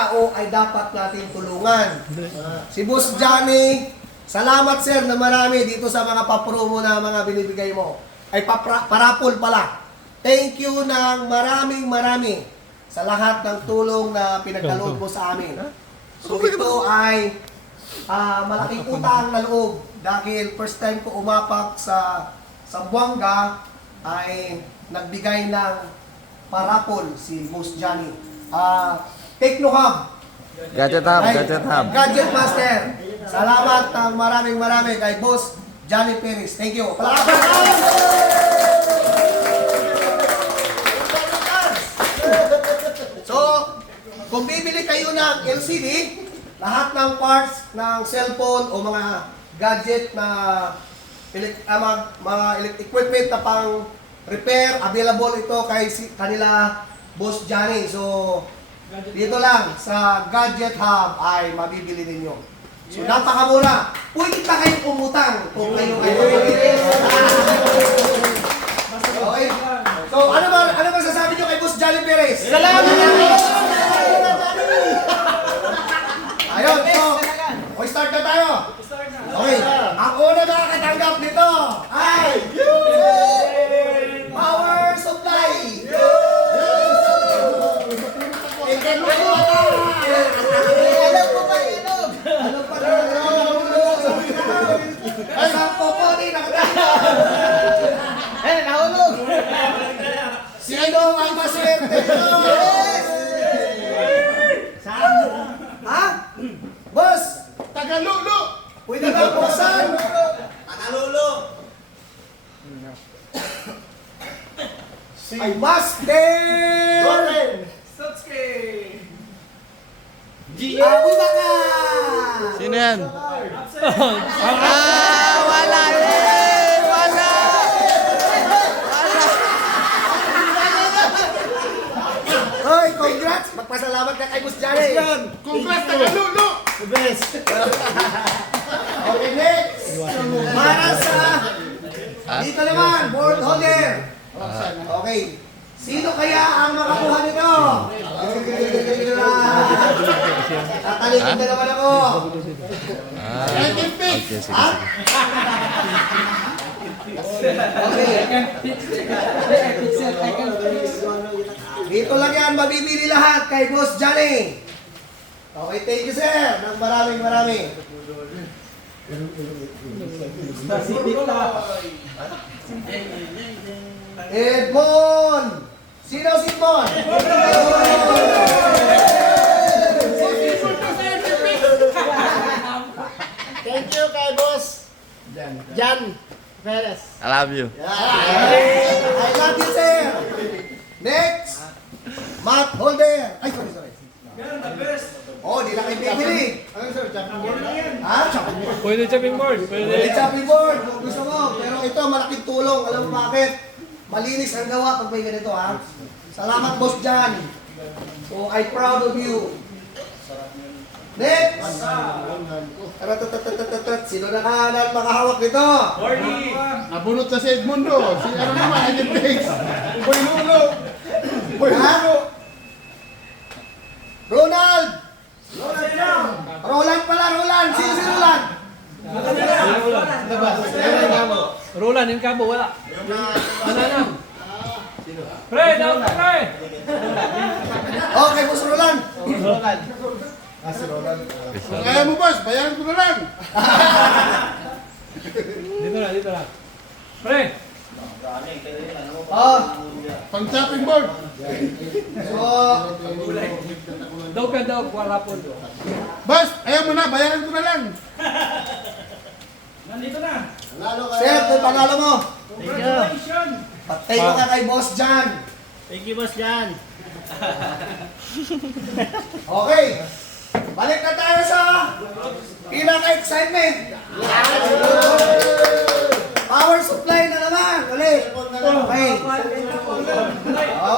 tao ay dapat nating tulungan. Si Boss Johnny, salamat sir na marami dito sa mga papromo na mga binibigay mo. Ay parapol pala. Thank you ng marami sa lahat ng tulong na pinagkaloob mo sa amin. So ito ay malaking utang na loob dahil first time ko umapak sa Buanga ay nagbigay ng parapol si Boss Johnny. Technohub. Gadget Hub, Gadget Hub. Gadget Master. Salamat ng marami kay Boss Johnny Perez. Thank you. So, kung bibili kayo ng LCD, lahat ng parts ng cellphone o mga gadget na mga equipment na pang repair, available ito kay kanila Boss Johnny. So, dito lang sa Gadget Hub ay mabibili ninyo. So, napakamura. Pwede pa kayong umutang kung kayo ay mabibili. Okay. So, ano ba sasabi nyo kay Boss Johnny Perez? Salamat! Ayun, so, start na tayo. Okay, ang una makakatanggap nito ay power supply. Alam ko ba inog? Alam pa na. Asang poponi nakatanggap. Nahulog! Sino ang maswerte nyo? Ha? Boss! Tagalulo! Pwede ba buksan? Tagalulo! Ay, Master! Gordon! Sotsuke! Abu Baka! Sino yan? Wala eh! Wala! Hoy, congrats! Magpasalamat ka kay Boss Johnny! Congrats, Tagalulo! The best! Okay, next! Para sa... Dito naman, board holder! Okay. Sino kaya ang makakuha nito? Tatalikod na naman ako! Okay, sige, Ha? Okay. Dito lang yan, mabibili lahat kay Boss Johnny. Okay, thank you sir. Ng marami. Edmond! Sino si Edmond? Thank you kay Boss Jan Perez. I love you. I love you sir. Next, Matt Holder. Ay, sorry. Oh, di na kayo bibili. Ano sir, chopping board? Ha? Pwede chopping board. Pwede chopping board kung gusto mo. Pero ito, malaking tulong. Alam mo bakit? Malinis ang gawa pag may ganito ha. Salamat Boss John. So, I'm proud of you. Next! Sino na makahawak nito? Nabunot na si Edmundo. Si ano naman, Agent Biggs. Boy Lulo. Ha? Ronald! Roland pala, Roland! Sino si Roland? Roland, yung kabo, wala. Ano? Pre, daw ka, pre! Okay, Boss Roland. Kung kaya mo boss, bayaran ko na lang. Dito na. Pre! Oh, Pang chopping board. so, Daw, wala po. Boss, ayaw mo na, bayaran ko na lang. sir, kung panalo mo. Congratulations! Patay mo ka kay Boss John. Thank you, Boss Jan. Okay. Balik na tayo sa pinaka-excitement. Power supply na naman. Ulit.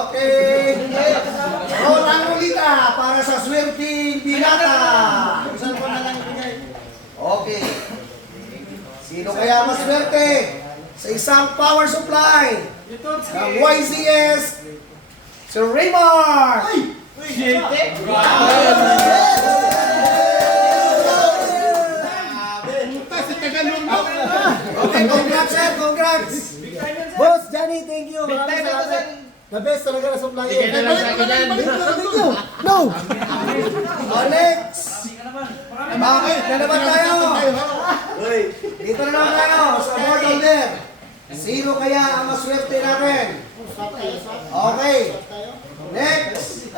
Okay. Roll ang rulita para sa swerting binata. Okay. Sino kaya maswerte sa isang power supply ng YCS? Sir Raymar! Puta si Tagalunggo. Okay, congrats sir, congrats. Boss Johnny, thank you. Maraming salamat. The best talaga na supplier. Balik mo na, balik mo na. Thank you. No. Next. Bakit? Na naman tayo. Dito na naman tayo sa board holder. Sino kaya ang maswerte natin? Okay. Next.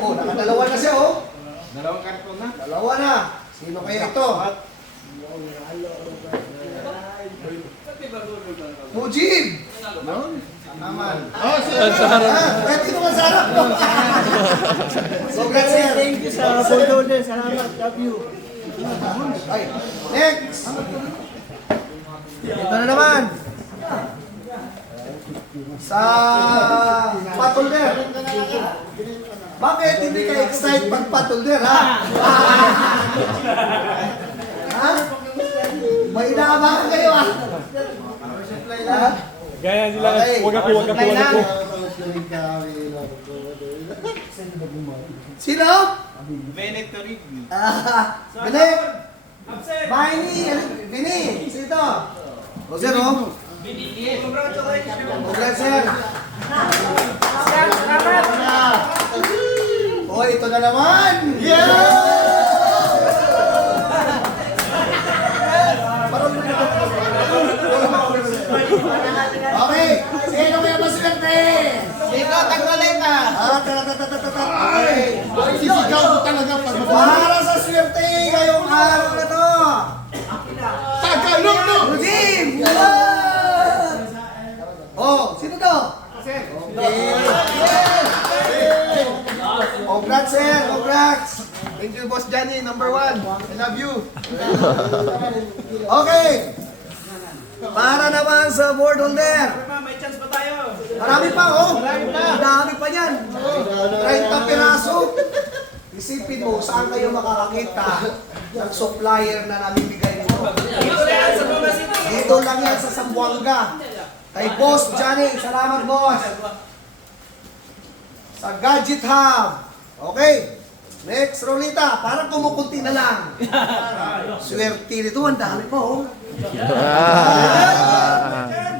Oh, nakadalawa na siya oh. Dalawang karton na. Dalawa na. Sino kaya ito? Mujib! Naman. Oh, si Kahit ito ka sa harap ko. Congrats sir. Thank you sa board holder. Salamat. Love you. Ay, next! Ito na naman. Sa patolder. Bakit hindi ka excited pag patolder, ha? Ha? May inaabangan kayo, ha? Ha? Gaya nila. Okay. Wag ako. Sino? Benet Toribio. Benet! Baini! Bini! Sino ito? O sir, oh. Congrats, sir. Oh, ito na naman! Okay, sino kaya maswerte? Sino, taglaleta? Okay. sisigaw mo talaga pag Para sa swerte ngayong araw na to. Tagalunggo. Jim! Oh, sino to? Okay. Congrats, sir. Congrats. Thank you, Boss Johnny. Number 1. I love you. Okay. Para naman sa board holder. May chance pa tayo. Marami pa, oh. Ang dami pa yan. 30 piraso. Isipin mo, saan kayo makakakita ng supplier na namimigay nito? Dito na yan sa Baba City. Dito lang yan sa Zamboanga. Kay Boss Johnny. Salamat, boss. Sa Gadget Hub. Okay. Next, Rolita. Parang kumukunti na lang. Swerte nito. Ang dami pa, oh.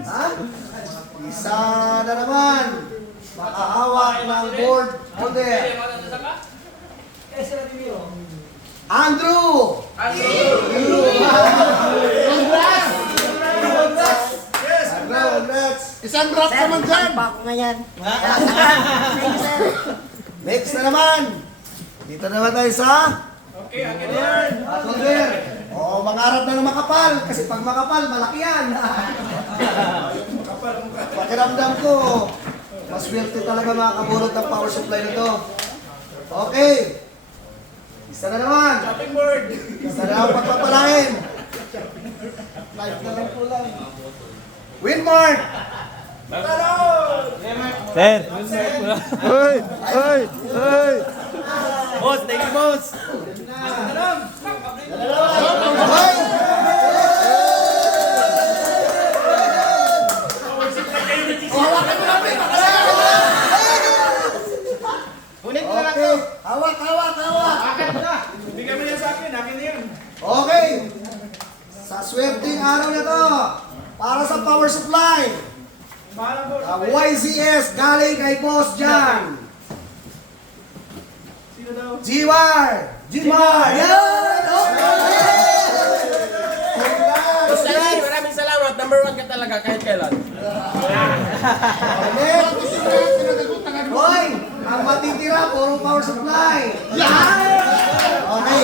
Ha? Isa na naman. Makahawak ng board holder. Andrew! Congrats! Isang drop naman dyan. Pa ako ngayon. Next na naman. Dito naman tayo sa holder. Oh, mangarap na ng makapal. Kasi pag makapal, malaki yan. Pakiramdam ko, maswerte talaga makakabulot ng power supply nito. Okay. Isa na naman. Shopping board. Isa na naman pagpapalain. Winmart. Sir. Hoy! Hoy! Hoy! Boss, thank you, boss. Okay. Okay. Hawak, hawak, hawak. Bigyan mo yan sa akin. Akin na yan. Okay. Sa swerteng araw na to, para sa power supply, Mahalang board. YZS galing kay Boss Jan. Sino daw? Jiwar! Jimar! Yan! Boss Danny, maraming salamat. Number 1 ka talaga kahit kailan. Hoy! Ang matitira, puro power supply. Okay.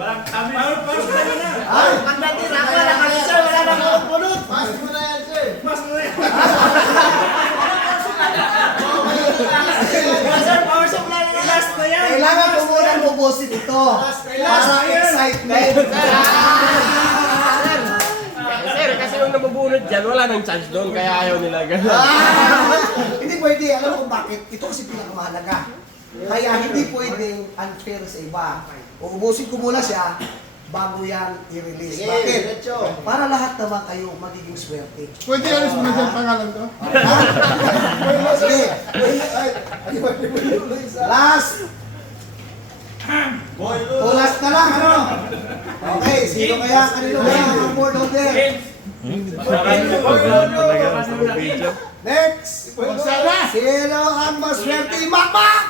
Power tayo na. Ha? Ang natira ko, nakalisya. Wala na akong punot. Pass mo na yan, sir. Mas mo yan. Sir, power supply na last na yan. Kailangan ko muna ubusin ito. Para excitement. Sir, kasi yung nabubunod dyan, wala nang chance doon, kaya ayaw nila gano'n. Hindi pwede. Alam mo kung bakit? Ito kasi pinakamahalaga. Kaya hindi pwedeng unfair sa iba. Uubusin ko muna siya bago yan i-release. Bakit? Para lahat naman kayo magiging swerte. Pwede alis mo na dyan pangalan ko? Sige. Last. Last na lang, ano? Okay, sino kaya? Kanino kaya ang board holder? Next! Magsara! Sino ang maswerte? Makmak!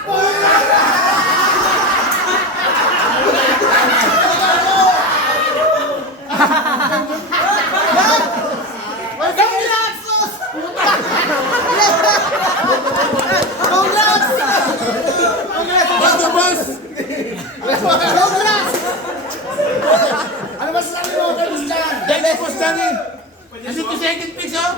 Ano ba sasabi mo? Ano ba dyan? Dahil po Stanley! Kasi ko second pick, oh!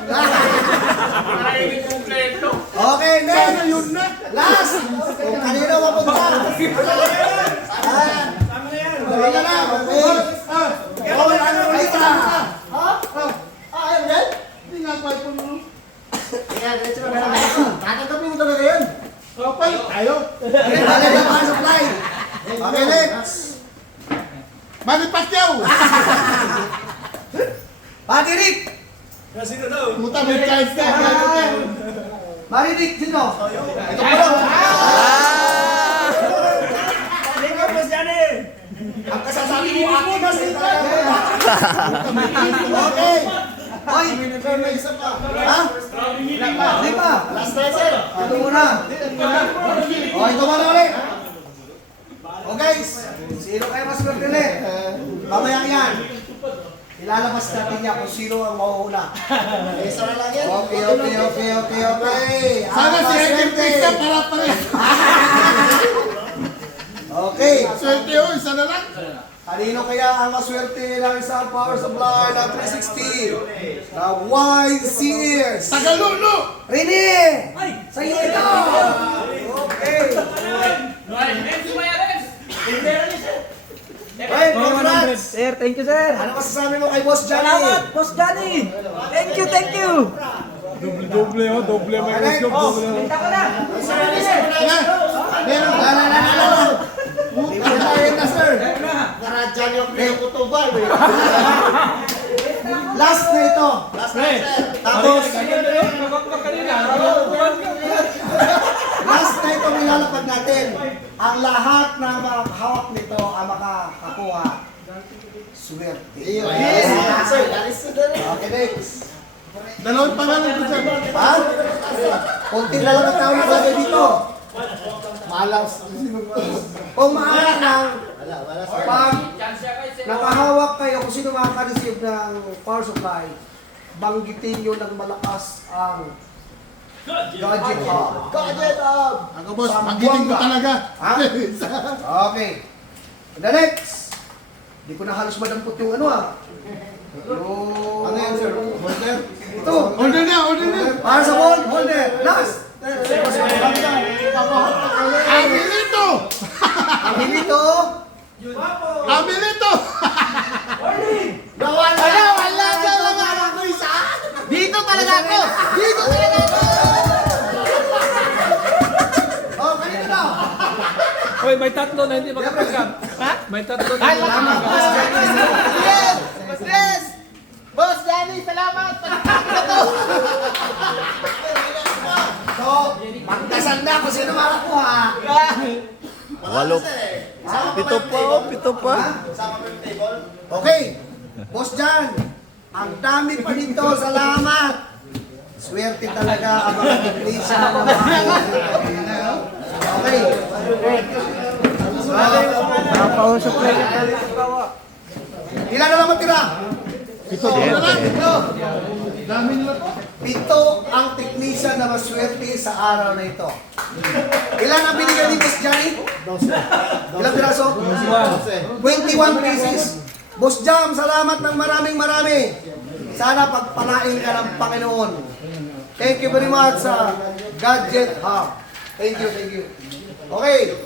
Okay, next! Sana yun na! Last! Kung kanino mapunta? Wala na, okay. Wala na, wala na. Ha? Ayun yan? Hindi nga pa ito mo. Ayan, diretso na lang. Tatanggapin mo talaga yun. Okay, tayo! Balik na mga supply. Okay, next. Mami Pacquiao! Pati Rick! Puta, may kahit ka! Pati Rick, sino? Ito pa lang. Thank you, Boss Johnny. Ang kasasabi mo ako na sila. Okay. Hoy, May isa pa! ha? Hindi pa. Last na, sir. Ito muna. O, ito muna ulit. O guys, sino kayo mas magdali? Mamaya yan. Ilalabas natin yan kung sino ang mauuna. Isa na lang yan. Okay. Sana si second pick na para pares! Okay. Swerte oh, isa na lang! Kanino kaya ang maswerte ng isang power supply na 360? Na wide sears. Tagalolo! Rene! Sa iyo ito! Okay. Right, congrats! Sir, thank you, sir. Ano masasabi mo kay Boss Johnny? Salamat, Boss Johnny. Thank you, thank you. Doble may Next. Kita ko na. Meron. Lalo. Hindi ko na yun na, sir. Karadyan yung pinakutubal. Last na ito. Last na, sir. Tapos, last na ito nilalapag natin. Ang lahat ng mga hawak nito ang makakakuha. Swerte. Yes, sir. Okay, next. Dalawang pangalan ko dyan. Ha? Kunti na lang ang tao naglagay dito. Malas. Kung maaari lang, pag nakahawak kayo, kung sino makaka-receive ng power supply, banggitin nyo ng malakas ang Gadget Hub. Gadget Hub! Ako boss, magiling ko talaga. Ha? Okay. The next. Hindi ko na halos madampot yung ano ah. Ano yan, sir? Holder? Ito. Order na! Para sa wall, holder. Last. Abilito! Ang hilito. Abilito! Wala ako isa. Dito talaga ako. Oh, kanina daw. Hoy, may tatlo na hindi makapagkam. Ha? May tatlo na hindi makapagkam. Boss Johnny, salamat. So, magdasal na kung sino makakuha. Walo. Pito pa. Okay. Boss Jan, ang dami pa dito. Salamat. Swerte talaga ang mga teknisya. Okay. So, Nakausap na. ilan na lang matira? Ito na lang. Ito. Dami nila po. 7 ang teknisya na maswerte sa araw na ito. Ilan ang binigay ni Boss Johnny? 12. Ilang piraso? 21 pieces. Boss Jam, salamat ng marami. Sana pagpalain ka ng Panginoon. Thank you very much sa Gadget Hub. Thank you. Okay.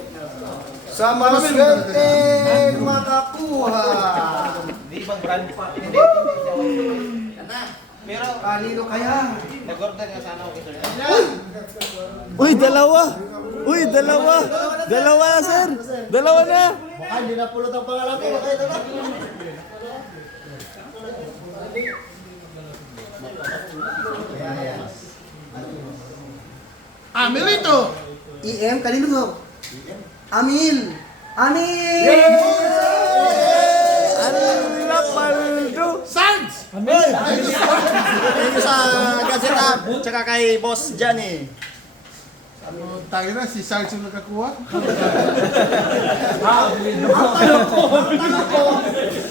Sa maswerte makakuha. Kanino kaya? Uy, dalawa. Uy, dalawa. Dalawa na, sir. Dalawa na. Baka hindi na pulot ang pangalan ko. Baka ito na. Amelito! EM, kanino to? Amil! Amil! Ala, paldo. Sarge! Thank you sa gazeta. Tsaka kay Boss Johnny. Ano tayo na, si Sarge yung nakakuha?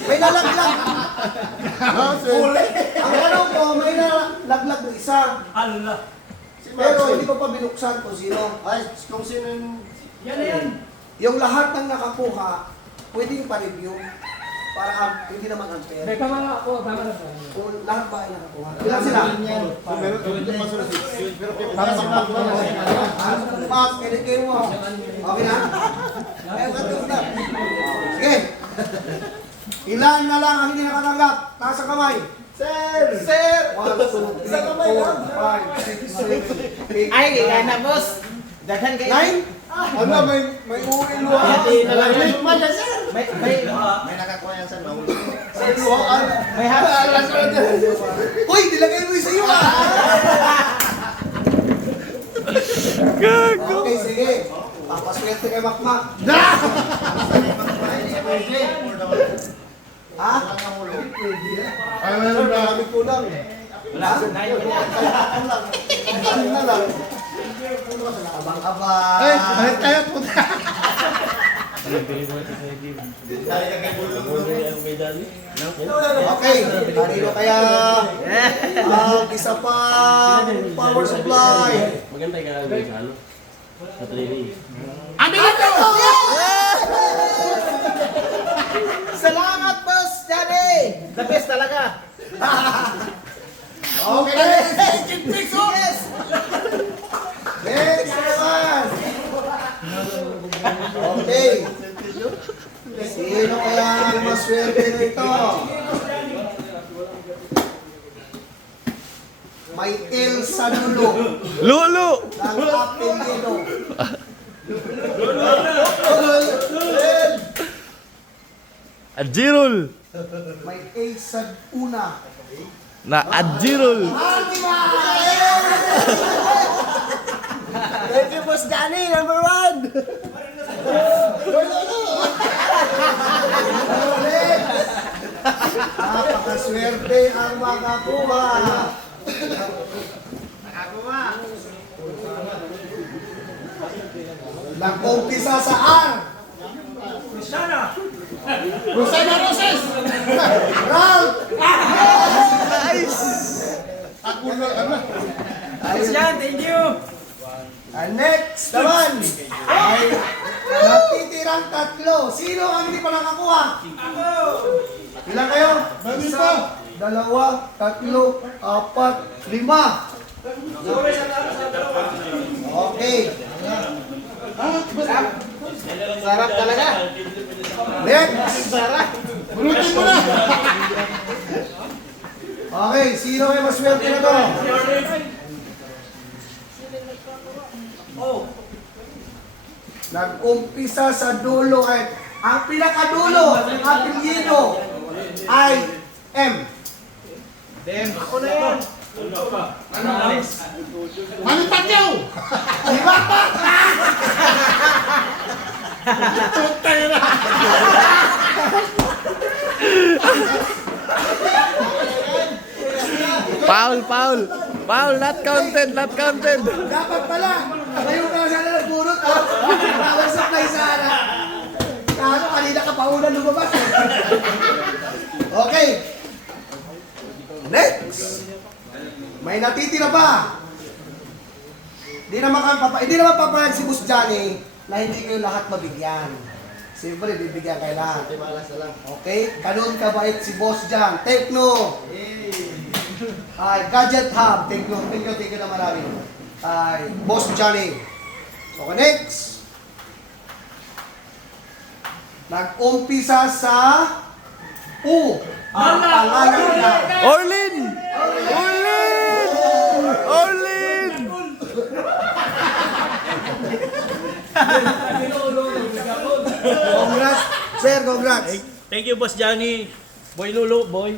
May nalaglag. Ang tanong ko, may nalaglag na isa. Pero hindi ko pa binuksan kung sino. Ay, kung sino yung... Yung lahat ng nakakuha, pwedeng pa-review. Para hindi naman unfair. May tama na ako, tama na. Kung lahat ba ay nakakuha. Ilan sila? Para sa pack mo. Pack, edit mo. Okay na? Ay, katulad na. Sige. Ilan na lang ang hindi nakatanggap? Taas ang kamay. Sir! 1, 2, 3, 4, 5, 6, 7, 8, Ay, kaya na, boss. Daghan kayo. 9? Ano, may uwi luha. Hati na lang yan. Sir! May nakakuha yan sa mahuli. May halas ko na. Uy, dilagay mo yung sa'yo ah! Gago. Okay, sige. Papaswerte kay Makmak. Ha? Ay, meron na. Marami kulang. Wala? Ano na lang? Abang-abang. Ay, bakit kaya po na? Okay, kanino kaya ang isa pang power supply? Maganda ka lang sa ano? Sa training. Amelito! Salamat, Boss Johnny. The best talaga. Okay, yes! Next naman! Okay. Sino kaya ang maswerte nito? May L sa dulo Lolo. ng apelyido. Adjirol. May A sa una. Na Adjirol. Altima! Thank you, Boss Johnny. Number 1. Napakaswerte ang makakuha. Nag-umpisa sa R. Rosana Roses! Ralph! Ako na, ano? Boss John, thank you. Next naman ay natitirang tatlo. Sino ang hindi pa nakakuha? Ilan kayo? Dami Isa, pa. dalawa, tatlo, apat, 5. Okay. Sarap talaga. Next. Bunutin mo na! Okay, sino may maswerte na to? Nag-umpisa sa dulo ay ang pinakadulo ng apelyido ay M. Ako na yan. Mami Pacquiao! Foul, foul. Foul, not counted, not counted. Dapat pala, ngayon ka sana nagbunot ha? Power supply sana. Kaso kanina ka pa una lumabas. Okay. Next. May natitira pa. Hindi naman papayag si Boss Johnny na hindi kayo lahat mabigyan. Siyempre, bibigyan kayo lahat. Okay? Ganun kabait si Boss John. Tekno. Ay, Gadget Hub. Thank you na marami. Ay, Boss Johnny. Okay, next. Nag-umpisa sa U. Ang pangalan na Orlin! Orlin! Orlin! Congrats, sir, congrats. Thank you, Boss Johnny. Boy Lulu, boy.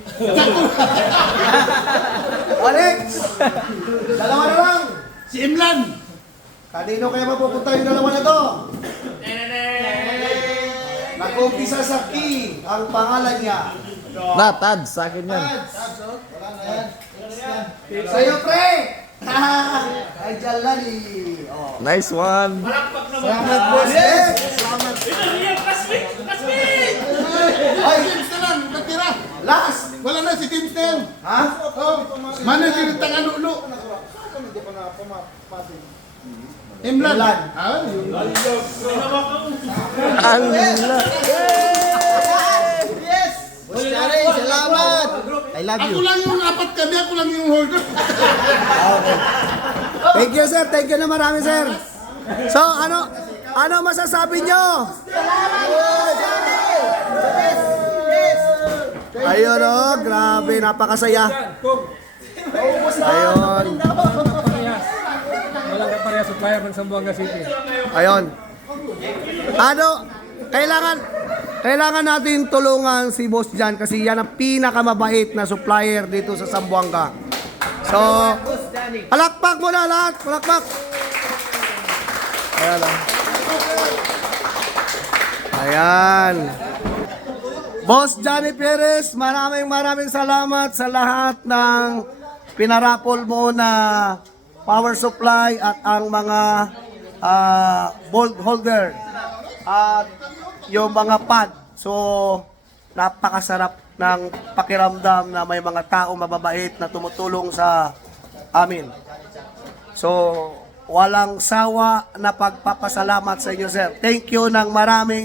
Alex, dalawa na lang. Si Imlan. Kanino kaya mapupunta yung dalawa na to? Nag-umpisa sa key, ang pangalan niya. Na, Tad, sa akin yan. Sa'yo, pre! Ay, Jalali. Oh. Nice one. Salamat, boss. Yes! Salamat. Ay, James na lang. Natira. Last! Wala na si James na yan. Ha? Oh, manager ng Tangalulo. Imlan. Imlan. Ah, yun. Alila. Boss Jare, salamat! I love Ako lang yung apat kami, ako lang yung holder. Thank you, sir. Thank you na marami, sir. So, ano masasabi nyo? Ayun, oh, grabe, napakasaya. Ayun. Walang kapareha supplier ng Zamboanga City. Ayun. Kailangan natin tulungan si Boss Jan kasi yan ang pinakamabait na supplier dito sa Zamboanga. So, palakpak muna lahat. Palakpak. Ayan lang. Ayan. Boss Johnny Perez, maraming salamat sa lahat ng pinarapol mo na power supply at ang mga bolt holder at yung mga pad. So, napakasarap ng pakiramdam na may mga tao mababait na tumutulong sa amin. So, walang sawa na pagpapasalamat sa inyo, sir. Thank you ng marami.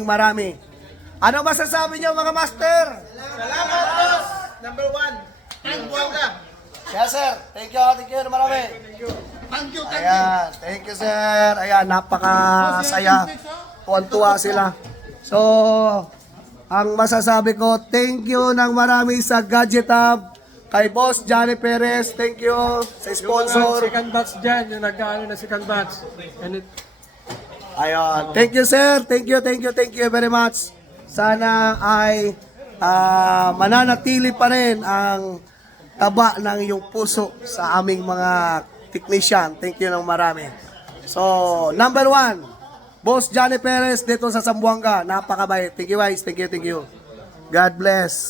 Ano masasabi niyo, mga master? Salamat, boss! Number 1. Ang buwanga. Yes, sir. Thank you na marami. Thank you. Ayan, thank you, sir. Ayan, napakasaya. Tuwan-tuwa sila. So, ang masasabi ko, thank you ng marami sa Gadget Hub. Kay Boss Johnny Perez, thank you. Sa sponsor. Second batch dyan, yung nag-ano na second batch. And it, Ayun. Thank you, sir. Thank you very much. Sana ay mananatili pa rin ang taba ng iyong puso sa aming mga technician. Thank you ng marami. So, number 1, Boss Johnny Perez dito sa Zamboanga. Napakabait. Thank you, guys. Thank you. God bless.